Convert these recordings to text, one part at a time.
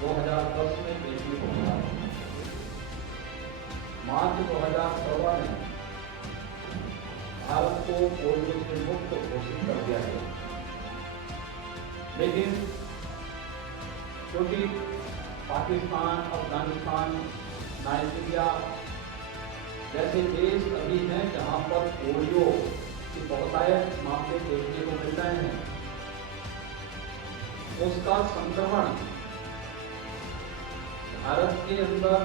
2010 में बेटी हो गया। मार्च 2014 में भारत को पोलियो से मुक्त घोषित कर दिया गया। लेकिन क्योंकि पाकिस्तान, अफगानिस्तान, नाइजीरिया जैसे देश अभी हैं जहां पर पोलियो के बहुतायत मामले देखने को मिल रहे हैं, उसका संक्रमण भारत के अंदर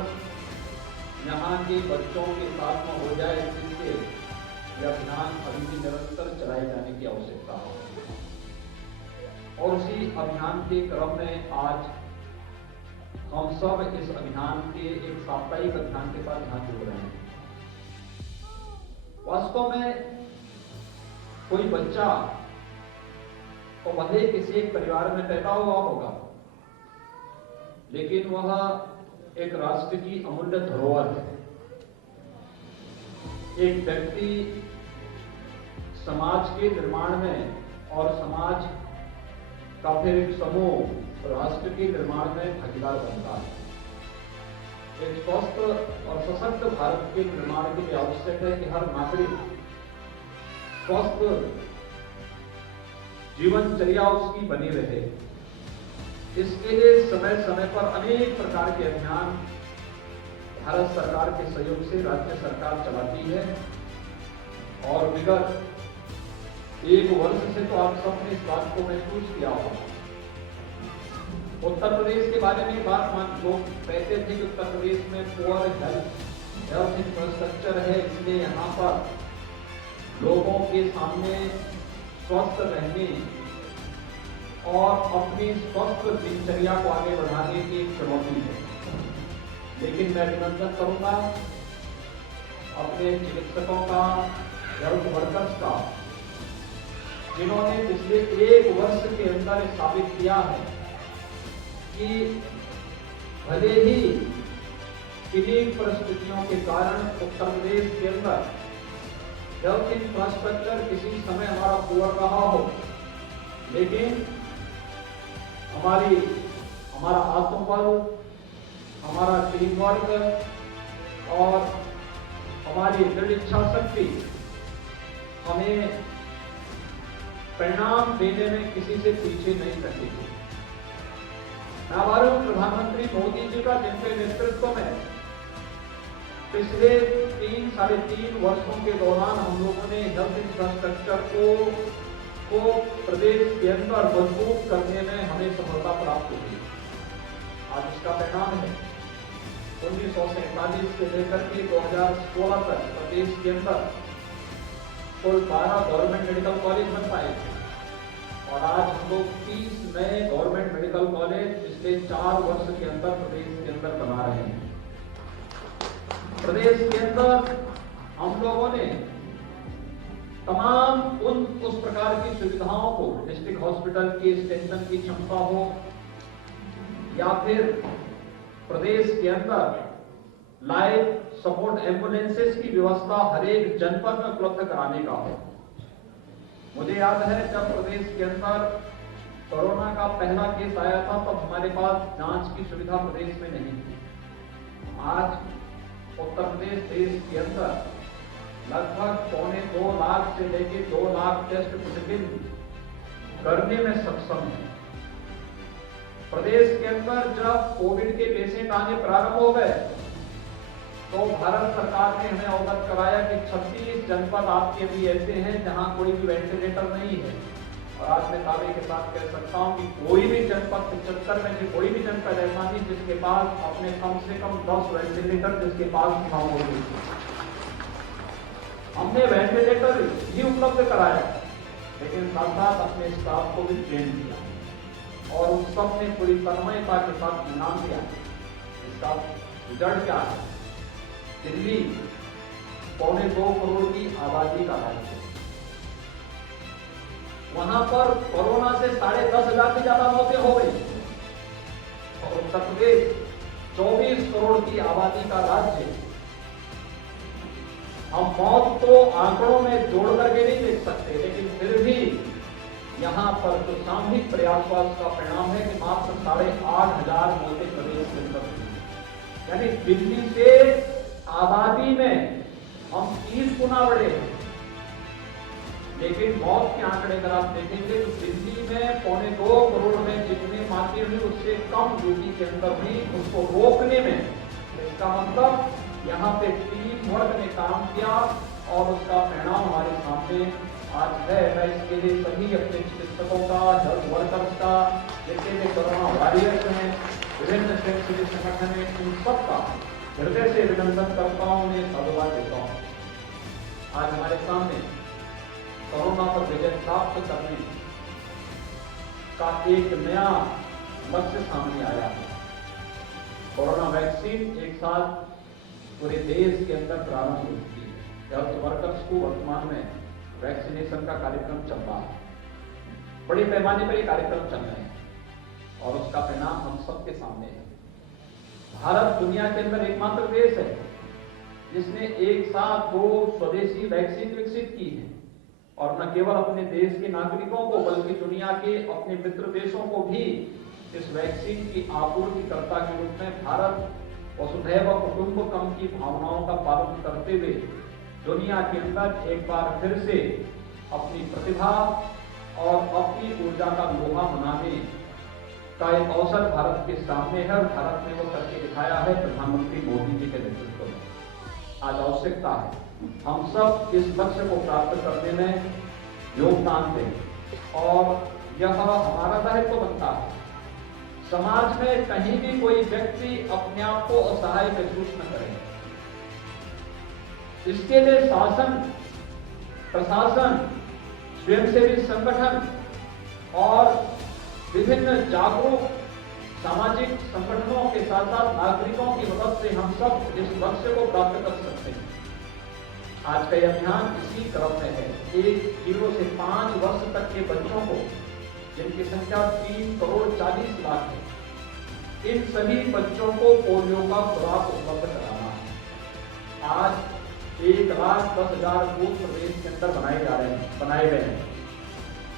यहाँ के बच्चों के साथ में हो जाए, इसलिए यह अभियान अभी भी निरंतर चलाए जाने की आवश्यकता है। और उसी अभियान के क्रम में आज हम सब इस अभियान के एक साप्ताहिक अभियान के साथ यहाँ जुड़ रहे हैं। वास्तव में कोई बच्चा तो भले किसी एक परिवार में पैदा हुआ होगा, लेकिन वह एक राष्ट्र की अमूल्य धरोहर है। एक व्यक्ति समाज के निर्माण में और समाज का फिर एक समूह राष्ट्र के निर्माण में भागीदार बनता है। एक स्वस्थ और सशक्त भारत के निर्माण के लिए आवश्यक है कि हर नागरिक स्वस्थ जीवनचर्या उसकी बनी रहे। इसके लिए समय समय पर अनेक प्रकार के अभियान भारत सरकार के सहयोग से राज्य सरकार चलाती है। और विगत एक वर्ष से तो आप सबने इस बात को महसूस किया होगा। उत्तर प्रदेश के बारे में बात लोग कहते थे कि उत्तर प्रदेश में पुअर हेल्थ इंफ्रास्ट्रक्चर है, इसलिए यहाँ पर लोगों के सामने स्वस्थ रहने और अपनी स्वस्थ दिनचर्या को आगे बढ़ाने की एक चुनौती है। लेकिन मैं अभिनंदन करूंगा अपने चिकित्सकों का, हेल्थ वर्कर्स का, जिन्होंने पिछले एक वर्ष के अंदर साबित किया है कि भले ही किन्हीं परिस्थितियों के कारण उत्तर प्रदेश के अंदर हेल्थ इंफ्रास्ट्रक्चर किसी समय हमारा पुअर रहा हो, लेकिन हमारा आत्मबल, हमारा टीम वर्क और हमारी दृढ़ इच्छा शक्ति हमें परिणाम देने में किसी से पीछे नहीं रखेगी। हमारे प्रधानमंत्री मोदी जी का, जिनके नेतृत्व में पिछले 3-3.5 वर्षों के दौरान हम लोगों ने हेल्थ इंफ्रास्ट्रक्चर को प्रदेश के अंदर मजबूत करने में हमें सफलता प्राप्त हुई। आज इसका परिणाम है 1947 से लेकर के 2016 तक प्रदेश के अंदर कुल 12 गवर्नमेंट मेडिकल कॉलेज बन पाए थे। और आज हम लोग 30 नए गवर्नमेंट मेडिकल कॉलेज पिछले 4 वर्ष के अंदर प्रदेश के अंदर बना रहे हैं। प्रदेश के अंदर हम लोगों ने तमाम उस प्रकार की सुविधाओं को, डिस्ट्रिक्ट हॉस्पिटल की एक्सटेंशन की क्षमता हो या फिर प्रदेश के अंदर लाइफ सपोर्ट एम्बुलेंसेस की व्यवस्था हर एक जनपद में उपलब्ध कराने का हो। मुझे याद है जब प्रदेश के अंदर कोरोना का पहला केस आया था, तब हमारे पास जांच की सुविधा प्रदेश में नहीं थी। आज उत्तर प्रदेश देश के अंदर लगभग 2.25 लाख से लेकर 2 लाख टेस्ट प्रतिदिन करने में सक्षम है। प्रदेश के अंदर जब कोविड के पेशेंट आने प्रारंभ हो गए, तो भारत सरकार ने हमें अवगत कराया कि 36 जनपद आपके भी ऐसे हैं जहां कोई भी वेंटिलेटर नहीं है। और आज मैं दावे के साथ कह सकता हूं कि कोई भी जनपद 75 में से कोई भी जनपद ऐसा नहीं जिसके पास अपने कम से कम 10 वेंटिलेटर जिसके पास था मौजूद। हमने वेंटिलेटर ही उपलब्ध कराया, लेकिन साथ साथ अपने स्टाफ को भी ट्रेन किया और उन सब ने पूरी तन्मयता के साथ इनाम दिया। इसका रिजल्ट क्या है? दिल्ली 2.25 करोड़ की आबादी का राज्य है। वहां पर कोरोना से 10,500 से ज्यादा मौतें हो गई। और उत्तर प्रदेश 24 करोड़ की आबादी का राज्य है। हम मौत को आंकड़ों में जोड़ करके नहीं देख सकते, लेकिन फिर भी यहाँ पर जो सामूहिक प्रयास हुआ उसका परिणाम है कि मात्र 8,500 मौतें प्रदेश के अंदर हुई। यानी दिल्ली से आबादी में हम 30 गुना बढ़े हैं, लेकिन मौत के आंकड़े अगर आप देखेंगे तो दिल्ली में 2.25 करोड़ में जितनी मौतें हुई उससे कम ड्यूटी के अंदर हुई उसको रोकने में। इसका मतलब यहाँ पे टीम वर्क ने काम किया और उसका परिणाम हमारे सामने आज है। मैं इसके लिए सभी अपने चिकित्सकों का, हेल्थ वर्कर्स का, जितने भी कोरोना वॉरियर्स हैं, विभिन्न स्वयंसेवी संगठन हैं, उन सबका हृदय से अभिनंदन करता हूँ, उन्हें साधुवाद देता हूँ। आज हमारे सामने कोरोना पर विजय प्राप्त करने का एक नया लक्ष्य सामने आया है। कोरोना वैक्सीन एक साथ पूरे देश के अंदर प्रारंभ हो चुकी है। हेल्थ वर्कर्स को वर्तमान में वैक्सीनेशन का कार्यक्रम चल रहा है, बड़े पैमाने पर ये कार्यक्रम चल रहे हैं और उसका परिणाम हम सबके सामने है। भारत दुनिया के अंदर एकमात्र देश है जिसने एक साथ 2 स्वदेशी वैक्सीन विकसित की है और न केवल अपने देश के नागरिकों को बल्कि दुनिया के अपने मित्र देशों को भी इस वैक्सीन की आपूर्तिकर्ता के रूप में भारत वसुधैव कुटुंबकम की भावनाओं का पालन करते हुए दुनिया के अंदर एक बार फिर से अपनी प्रतिभा और अपनी ऊर्जा का लोहा बनाने का एक अवसर भारत के सामने है और भारत ने वो करके दिखाया है प्रधानमंत्री मोदी जी के नेतृत्व में। आज आवश्यकता है हम सब इस लक्ष्य को प्राप्त करने में योगदान दें और यह हमारा दायित्व बनता है। समाज में कहीं भी कोई व्यक्ति अपने आप को असहाय महसूस न करे, इसके लिए शासन, प्रशासन, स्वयंसेवी संगठन और विभिन्न जागरूक सामाजिक संगठनों के साथ साथ नागरिकों की मदद से हम सब इस लक्ष्य को प्राप्त कर सकते हैं। आज का यह अभियान इसी क्रम में है। 0 से 5 वर्ष तक के बच्चों को, जिनकी संख्या 3,40,00,000 है, इन सभी बच्चों को पोलियो का खुराक उपलब्ध कराना है। आज 1,10,000 बूथ प्रदेश के अंदर बनाए गए हैं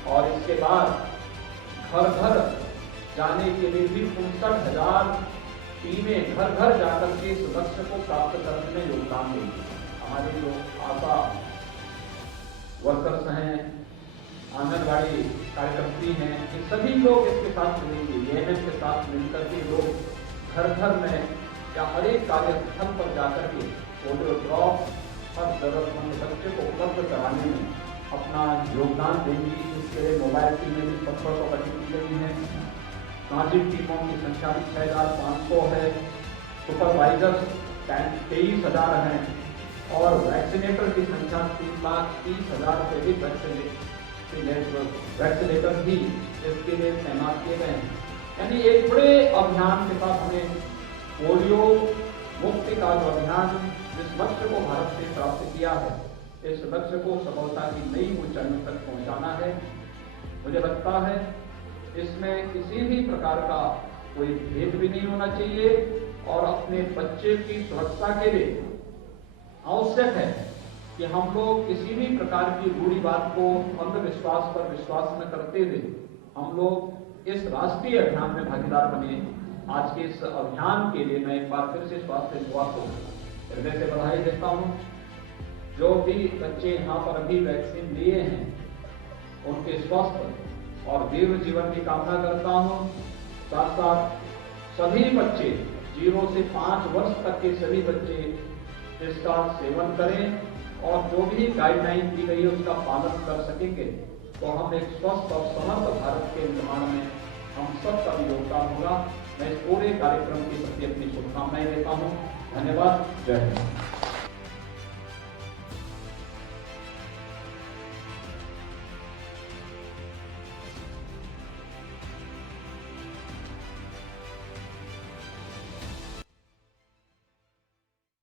और इसके बाद घर घर जाने के लिए भी 65,000 टीमें घर घर जाकर के इस लक्ष्य को प्राप्त करने में योगदान देंगी। हमारे जो आशा वर्कर्स हैं, आंगनबाड़ी कार्यकर्ती हैं, ये सभी लोग इसके साथ मिलेंगे। एएनएम के साथ मिलकर के लोग घर घर में या हर एक कार्यस्थल पर जाकर के पोलियो ड्रॉप हर जरूरतमंद बच्चे को उपलब्ध कराने में अपना योगदान देंगी। इसके लिए मोबाइल टीमें भी 700 गठित की गई हैं। सामाजिक टीमों की संख्या भी 6,500 है। सुपरवाइजर्स 23,000 हैं और वैक्सीनेटर की संख्या 3,30,000 से भी वैक्सीनेटर भी इसके लिए तैनात किए गए हैं। यानी एक बड़े अभियान के साथ हमें पोलियो मुक्ति का जो अभियान जिस लक्ष्य को भारत ने प्राप्त किया है, इस लक्ष्य को सफलता की नई ऊंचाइयों तक पहुंचाना है। मुझे लगता है इसमें किसी भी प्रकार का कोई भेद भी नहीं होना चाहिए और अपने बच्चे की सुरक्षा के लिए आवश्यक है कि हम लोग किसी भी प्रकार की बुरी बात को, अंधविश्वास पर विश्वास न करते हुए हम लोग इस राष्ट्रीय अभियान में भागीदार बने। आज के इस अभियान के लिए मैं एक बार फिर से स्वास्थ्य विभाग को हृदय से बधाई देता हूँ। जो भी बच्चे यहाँ पर अभी वैक्सीन लिए हैं उनके स्वस्थ और दीर्घ जीवन की कामना करता हूँ। साथ साथ सभी बच्चे 0 से 5 वर्ष तक के सभी बच्चे इसका सेवन करें और जो भी गाइडलाइन दी गई है उसका पालन कर सकेंगे तो हम एक स्वस्थ और समर्थ भारत के निर्माण में हम सबका भी योगदान होगा। मैं इस पूरे कार्यक्रम के प्रति अपनी शुभकामनाएं देता हूँ। धन्यवाद। जय हिंद।